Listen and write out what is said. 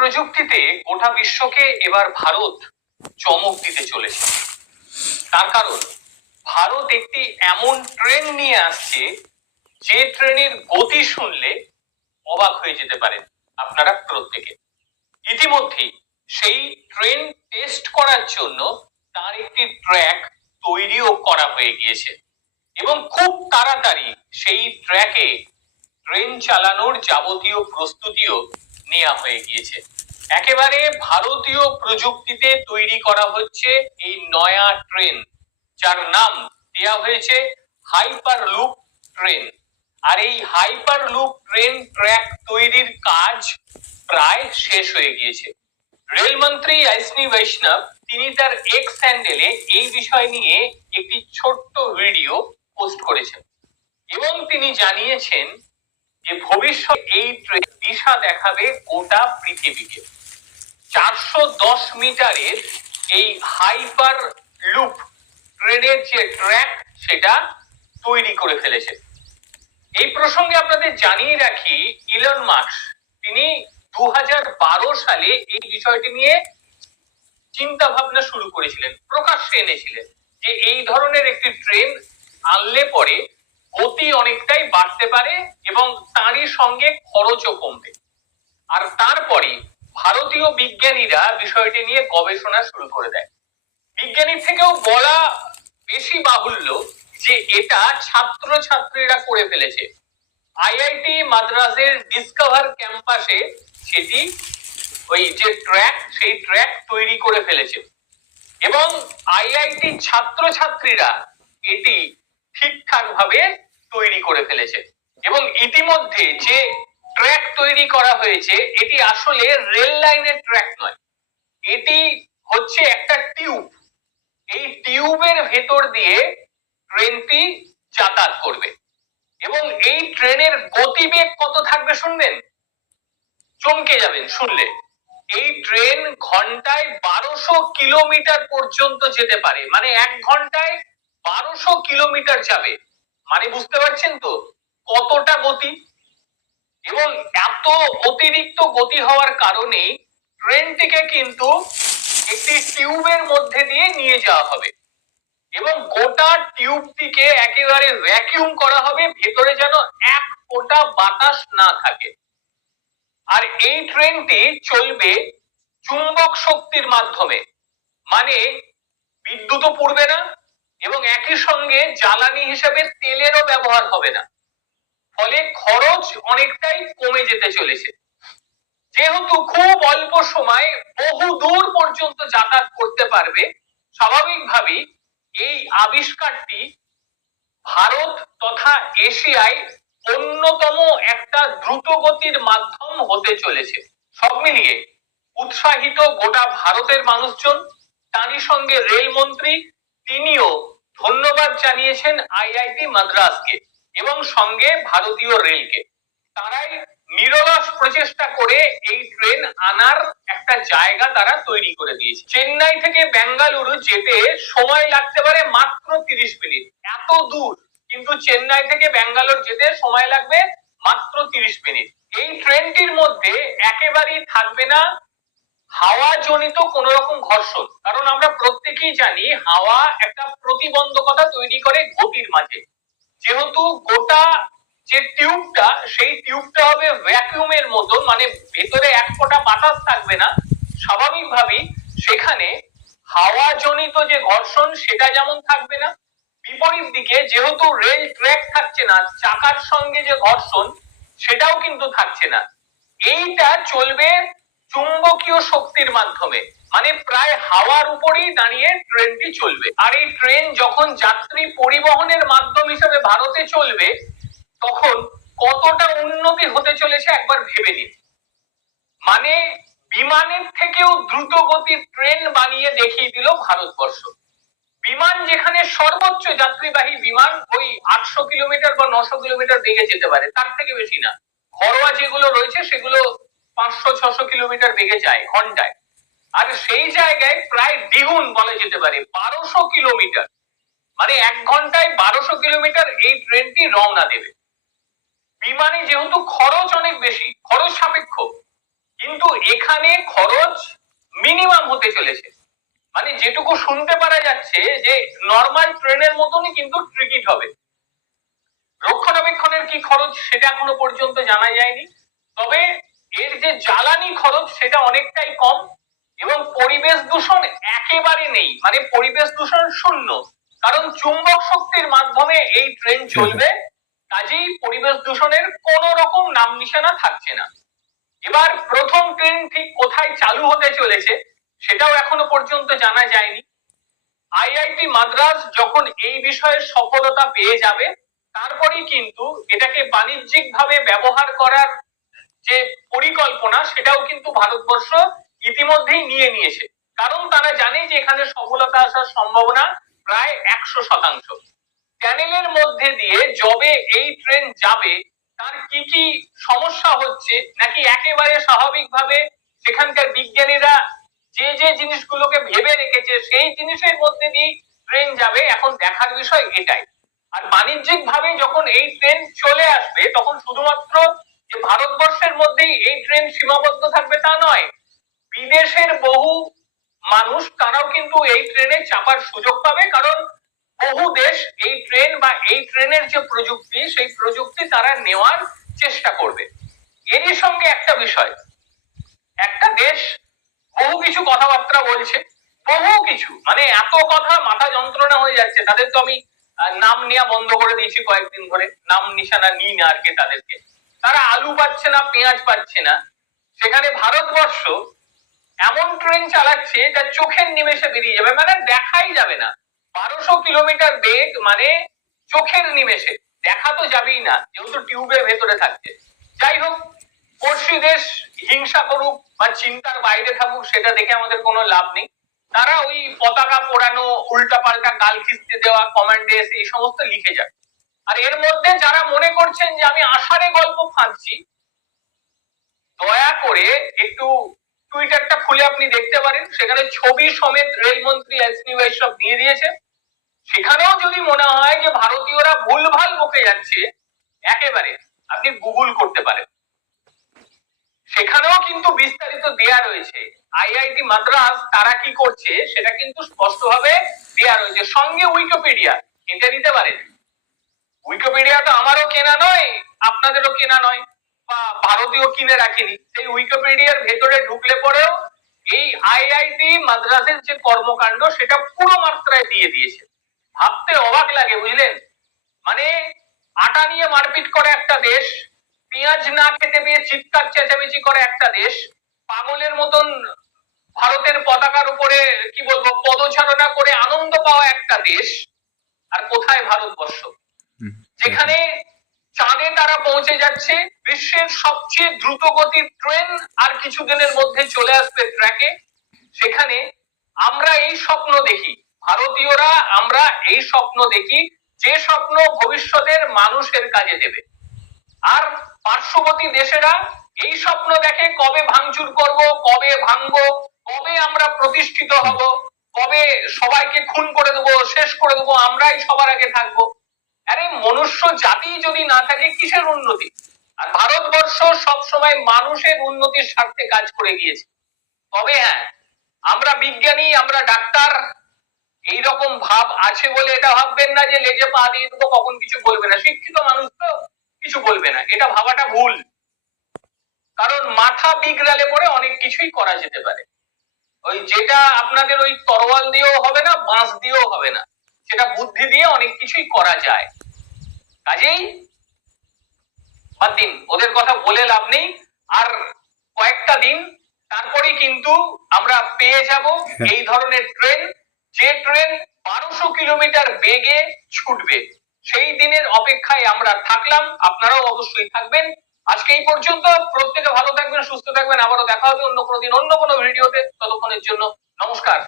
প্রযুক্তিতে গোটা বিশ্বকে এবার ভারত চমক দিতে চলেছে। তার কারণ, ভারত একটি এমন ট্রেন নিয়ে আসছে, যে ট্রেনের গতি শুনলে অবাক হয়ে যেতে পারেন আপনারা প্রত্যেকে। ইতিমধ্যেই সেই ট্রেন টেস্ট করার জন্য তার একটি ট্র্যাক তৈরিও করা হয়ে গিয়েছে। এবং খুব তাড়াতাড়ি সেই ট্র্যাকে ট্রেন চালানোর যাবতীয় প্রস্তুতিও নেওয়া হয়ে গিয়েছে। একেবারে ভারতীয় প্রযুক্তিতে তৈরি করা হচ্ছে এই নয়া ট্রেন, যার নাম দেওয়া হয়েছে হাইপার লুপ ট্রেন। আর এই হাইপার লুপ ট্রেন ট্র্যাক তৈরির কাজ প্রায় শেষ হয়ে গিয়েছে। রেলমন্ত্রী আইসনি বৈষ্ণব, তিনি তার এক্স হ্যান্ডেলে এই বিষয় নিয়ে একটি ছোট্ট ভিডিও পোস্ট করেছেন। এবং তিনি জানিয়েছেন যে ভবিষ্যৎ এই দিশা দেখাবে গোটা পৃথিবীকে। চারশো দশ মিটারের এই হাইপার লুপ ট্রেনের যে ট্র্যাক, সেটা তৈরি করে ফেলেছে। এই প্রসঙ্গে আপনাদের জানিয়ে রাখি, ইলন মার্কস, তিনি দু হাজার বারো সালে এই বিষয়টি নিয়ে চিন্তা ভাবনা শুরু করেছিলেন, প্রকাশ্যে এনেছিলেন যে এই ধরনের একটি ট্রেন আনলে পরে গতি অনেকটাই বাড়তে পারে এবং তারই সঙ্গে খরচও কমবে। আর তারপরে ভারতীয় বিজ্ঞানীরা বিষয়টি নিয়ে গবেষণা শুরু করে দেয়। বিজ্ঞানীর থেকেও বলা বেশি বাহুল্য যে এটা ছাত্র ছাত্রীরা করে ফেলেছে। আইআইটি মাদ্রাসের ডিসকভার ক্যাম্পাসে সেটি ওই যে ট্র্যাক, সেই ট্র্যাক তৈরি করে ফেলেছে। এবং আইআইটি ছাত্র ছাত্রীরা এটি ঠিকঠাক ভাবে তৈরি করে ফেলেছে। এবং ইতিমধ্যে যে ট্র্যাক তৈরি করা হয়েছে, এটি আসলে রেল লাইনের ট্র্যাক নয়। এটি হচ্ছে একটা টিউব এই টিউবের ভেতর দিয়ে ট্রেনটি যাতায়াত করবে। এবং এই ট্রেনের গতিবেগ কত থাকবে শুনবেন? চমকে যাবেন, শুনলে। এই ট্রেন ঘন্টায় বারোশো কিলোমিটার পর্যন্ত যেতে পারে। মানে এক ঘন্টায় বারোশো কিলোমিটার যাবে মানে বুঝতে পারছেন তো কতটা গতি? এবং এত অতিরিক্ত গতি হওয়ার কারণে ট্রেনটিকে কিন্তু একটি টিউবের মধ্যে দিয়ে নিয়ে যাওয়া হবে। এবং গোটা টিউবটিকে একেবারে ভ্যাকিউম করা হবে, ভেতরে যেন এক ফোঁটা বাতাস না থাকে। আর এই ট্রেনটি চলবে চুম্বক শক্তির মাধ্যমে। মানে বিদ্যুৎও পড়বে না এবং একই সঙ্গে জ্বালানি হিসেবে তেলেরও ব্যবহার হবে না। ফলে খরচ অনেকটাই কমে যেতে চলেছে। যেহেতু খুব অল্প সময় বহু দূর পর্যন্ত যাতায়াত করতে পারবে, স্বাভাবিকভাবেই এই আবিষ্কারটি ভারত তথা এশিয়ায় অন্যতম একটা দ্রুতগতির মাধ্যম হতে চলেছে। সব মিলিয়ে উৎসাহিত গোটা ভারতের মানুষজন, তারই সঙ্গে রেলমন্ত্রী, তিনিও ধন্যবাদ জানিয়েছেন আইআইটি মাদ্রাসকে এবং সঙ্গে ভারতীয় রেলকে। তারাই নিরলস প্রচেষ্টা করে এই ট্রেন আনার একটা জায়গা তারা তৈরি করে দিয়েছে। চেন্নাই থেকে বেঙ্গালুরু যেতে সময় লাগতে পারে মাত্র তিরিশ মিনিট। এত দূর, কিন্তু চেন্নাই থেকে ব্যাঙ্গালোর যেতে সময় লাগবে মাত্র তিরিশ মিনিট। এই ট্রেনটির মধ্যে একেবারেই থাকবে না হাওয়া জনিত কোন রকম ঘর্ষণ। কারণ আমরা প্রত্যেকেই জানি হাওয়া একটা প্রতিবন্ধকতা তৈরি করে গতির মাঝে। যেহেতু গোটা যে টিউবটা, সেই টিউবটা হবে ভ্যাকুয়ামের মতন মানে ভেতরে এক ফোঁটা বাতাস থাকবে না। স্বাভাবিকভাবেই সেখানে হাওয়া জনিত যে ঘর্ষণ, সেটা যেমন থাকবে না, বিপরীত দিকে যেহেতু রেল ট্র্যাক থাকছে না, চাকার সঙ্গে যে ঘর্ষণ, সেটাও কিন্তু থাকছে না। এইটা চলবে চুম্বকীয় শক্তির মাধ্যমে। মানে প্রায় হাওয়ার উপরেই দাঁড়িয়ে ট্রেনটি চলবে। আর এই ট্রেন যখন যাত্রী পরিবহনের মাধ্যম হিসেবে ভারতে চলবে, তখন কতটা উন্নতি হতে চলেছে একবার ভেবে নিন। মানে বিমানের থেকেও দ্রুত গতির ট্রেন বানিয়ে দেখিয়ে দিল ভারতবর্ষ। বিমান যেখানে সর্বোচ্চ যাত্রীবাহী বিমান, ওই আটশো কিলোমিটার বা নশো কিলোমিটার বেগে যেতে পারে, তার থেকে বেশি না। ঘরোয়া যেগুলো রয়েছে, সেগুলো পাঁচশো ছশো কিলোমিটার বেগে যায় ঘন্টায়। আর সেই জায়গায় প্রায় দ্বিগুণ বলা যেতে পারে, বারোশো কিলোমিটার। মানে এক ঘন্টায় বারোশো কিলোমিটার এই ট্রেনটি রওনা দেবে। বিমানে যেহেতু খরচ অনেক বেশি, খরচ সাপেক্ষ, কিন্তু এখানে খরচ মিনিমাম হতে চলেছে। মানে যেটুকু শুনতে পারা যাচ্ছে যে নর্মাল ট্রেনের মতনই কিন্তু টিকিট হবে। রক্ষণাবেক্ষণের কি খরচ সেটা এখনও পর্যন্ত জানা যায়নি। তবে এর যে জ্বালানি খরচ সেটা অনেকটাই কম এবং পরিবেশ দূষণ একেবারে নেই। মানে পরিবেশ দূষণ শূন্য। কারণ চুম্বক শক্তির মাধ্যমে এই ট্রেন চলবে কাজেই পরিবেশ দূষণের কোন রকম নাম নিশানা থাকছে না। এবার প্রথম ট্রেন ঠিক কোথায় চালু হতে চলেছে সেটাও এখনও পর্যন্ত জানা যায়নি। আইআইটি মাদ্রাজ যখন এই বিষয়ে সফলতা পেয়ে যাবে তারপরেই কিন্তু এটাকে বাণিজ্যিক ভাবে ব্যবহার করার যে পরিকল্পনা সেটাও কিন্তু ভারতবর্ষ ইতিমধ্যেই নিয়ে নিয়েছে। কারণ তারা জানে যে এখানে সফলতা আসার সম্ভাবনা প্রায় একশো শতাংশ। চ্যানেলের মধ্যে দিয়ে যবে এই ট্রেন যাবে, তার কি কি সমস্যা হচ্ছে নাকি একেবারে স্বাভাবিকভাবে সেখানকার বিজ্ঞানীরা যে যে জিনিসগুলোকে ভেবে রেখেছে, সেই জিনিসের মধ্যে দিয়ে ট্রেন যাবে, এখন দেখার বিষয় এটাই। আর বাণিজ্যিক ভাবে যখন এই ট্রেন চলে আসবে, তখন শুধুমাত্র যে ভারতবর্ষের মধ্যেই এই ট্রেন সীমাবদ্ধ থাকবে তা নয়, বিদেশের বহু মানুষ তারাও কিন্তু এই ট্রেনে চাপার সুযোগ পাবে, কারণ বহু দেশ এই ট্রেন বা এই ট্রেনের যে প্রযুক্তি, সেই প্রযুক্তি তারা নেওয়ার চেষ্টা করবে। এরই সঙ্গে একটা বিষয়, একটা দেশ বহু কিছু কথাবার্তা বলছে, বহু কিছু মানে এত কথা মাথা যন্ত্রণা হয়ে যাচ্ছে, তাদের তো আমি নাম নেওয়া বন্ধ করে দিয়েছি কয়েকদিন ধরে, নাম নিশানা নিই না আর কি তাদেরকে। তারা আলু পাচ্ছে না, পেঁয়াজ পাচ্ছে না। সেখানে ভারতবর্ষ এমন ট্রেন চালাচ্ছে যা চোখের নিমেষে বেরিয়ে যাবে মানে দেখাই যাবে না। বারোশো কিলোমিটার বেগ মানে চোখের নিমেষে। দেখা তো যাবেই না, যেহেতু টিউবের ভেতরে থাকছে। যাই হোক, পড়শি দেশ হিংসা করুক বা চিন্তার বাইরে থাকুক, সেটা দেখে আমাদের কোনো লাভ নেই। তারা ওই পতাকা পোড়ানো উল্টা পাল্টা গাল খিস্তে দেওয়া কমান্ডে এসে এই সমস্ত লিখে যায় আর এর মধ্যে যারা মনে করছেন যে আমি আষাঢ়ে গল্প ফাঁদছি, দয়া করে একটু টুইটারটা খুলে আপনি দেখতে পারেন। সেখানে ছবি সমেত রেলমন্ত্রী এসনি বৈষ্ণব দিয়ে দিয়েছে সেখানেও যদি মনে হয় যে ভারতীয়রা ভুলভাল বকে যাচ্ছে, একেবারে আপনি গুগল করতে পারেন। সেখানেও কিন্তু বিস্তারিত দেয়া রয়েছে। আইআইটি মাদ্রাস তারা কি করছে, সেটা কিন্তু স্পষ্টভাবে দেয়া রয়েছে। সঙ্গে উইকিপিডিয়া এটা নিতে পারেন। উইকিপিডিয়া তো আমারও কেনা নয়, আপনাদেরও কেনা নয়, বা ভারতীয় কিনে রাখেনি। সেই উইকিপিডিয়ার ভেতরে ঢুকলে পরেও এই আইআইটি মাদ্রাসের যে কর্মকাণ্ড, সেটা পুরো মাত্রায় দিয়ে দিয়েছে। ভাবতে অবাক লাগে, বুঝলেন? মানে আটা নিয়ে মারপিট করে একটা দেশ, পেঁয়াজ না খেতে পেয়ে চিৎকার, চেঁচামেচি করে একটা দেশ, পাগলের মতন ভারতের পতাকার উপরে, কি বলব, পদচারণা করে আনন্দ পাওয়া একটা দেশ, আর কোথায় ভারতবর্ষ? যেখানে চাঁদে তারা পৌঁছে যাচ্ছে, বিশ্বের সবচেয়ে দ্রুত গতির ট্রেন আর কিছুদিনের মধ্যে চলে আসবে ট্র্যাকে। সেখানে আমরা এই স্বপ্ন দেখি, ভারতীয়রা আমরা এই স্বপ্ন দেখি, যে স্বপ্ন ভবিষ্যতের মানুষের কাজে দেবে। আর পার্শ্ববর্তী দেশেরা এই স্বপ্ন দেখে কবে ভাঙচুর করব, কবে ভাঙবো, কবে আমরা প্রতিষ্ঠিত হব, কবে সবাইকে খুন করে দেবো, শেষ করে দেবো, আমরাই সবার আগে থাকব। আরে মনুষ্য জাতি যদি না থাকে, কিসের উন্নতি? আর ভারতবর্ষ সবসময় মানুষের উন্নতির স্বার্থে কাজ করে গিয়েছে। তবে হ্যাঁ আমরা বিজ্ঞানী, আমরা ডাক্তার এই রকম ভাব আছে বলে এটা ভাববেন না যে লেজে পা দিয়ে দেবো কখন কিছু বলবে না। শিক্ষিত মানুষ তো কিছু বলবে না। এটা ভাবাটা ভুল। কারণ মাথা বিগড়ালে পরে অনেক কিছুই করা যেতে পারে। ওই যেটা আপনাদের ওই তরোয়াল দিয়েও হবে না, বাঁশ দিয়েও হবে না। সেটা বুদ্ধি দিয়ে অনেক কিছুই করা যায়। কাজেই বাদ দিন ওদের কথা বলে লাভ নেই। আর কয়েকটা দিন তারপরেই কিন্তু আমরা পেয়ে যাব এই ধরনের ট্রেন যে ট্রেন বারোশো কিলোমিটার বেগে ছুটবে। সেই দিনের অপেক্ষায় আমরা থাকলাম। আপনারাও অবশ্যই থাকবেন। আজকে এই পর্যন্ত। প্রত্যেকে ভালো থাকবেন সুস্থ থাকবেন। আবারও দেখা হবে অন্য কোনো দিন অন্য কোনো ভিডিওতে। ততক্ষণের জন্য নমস্কার।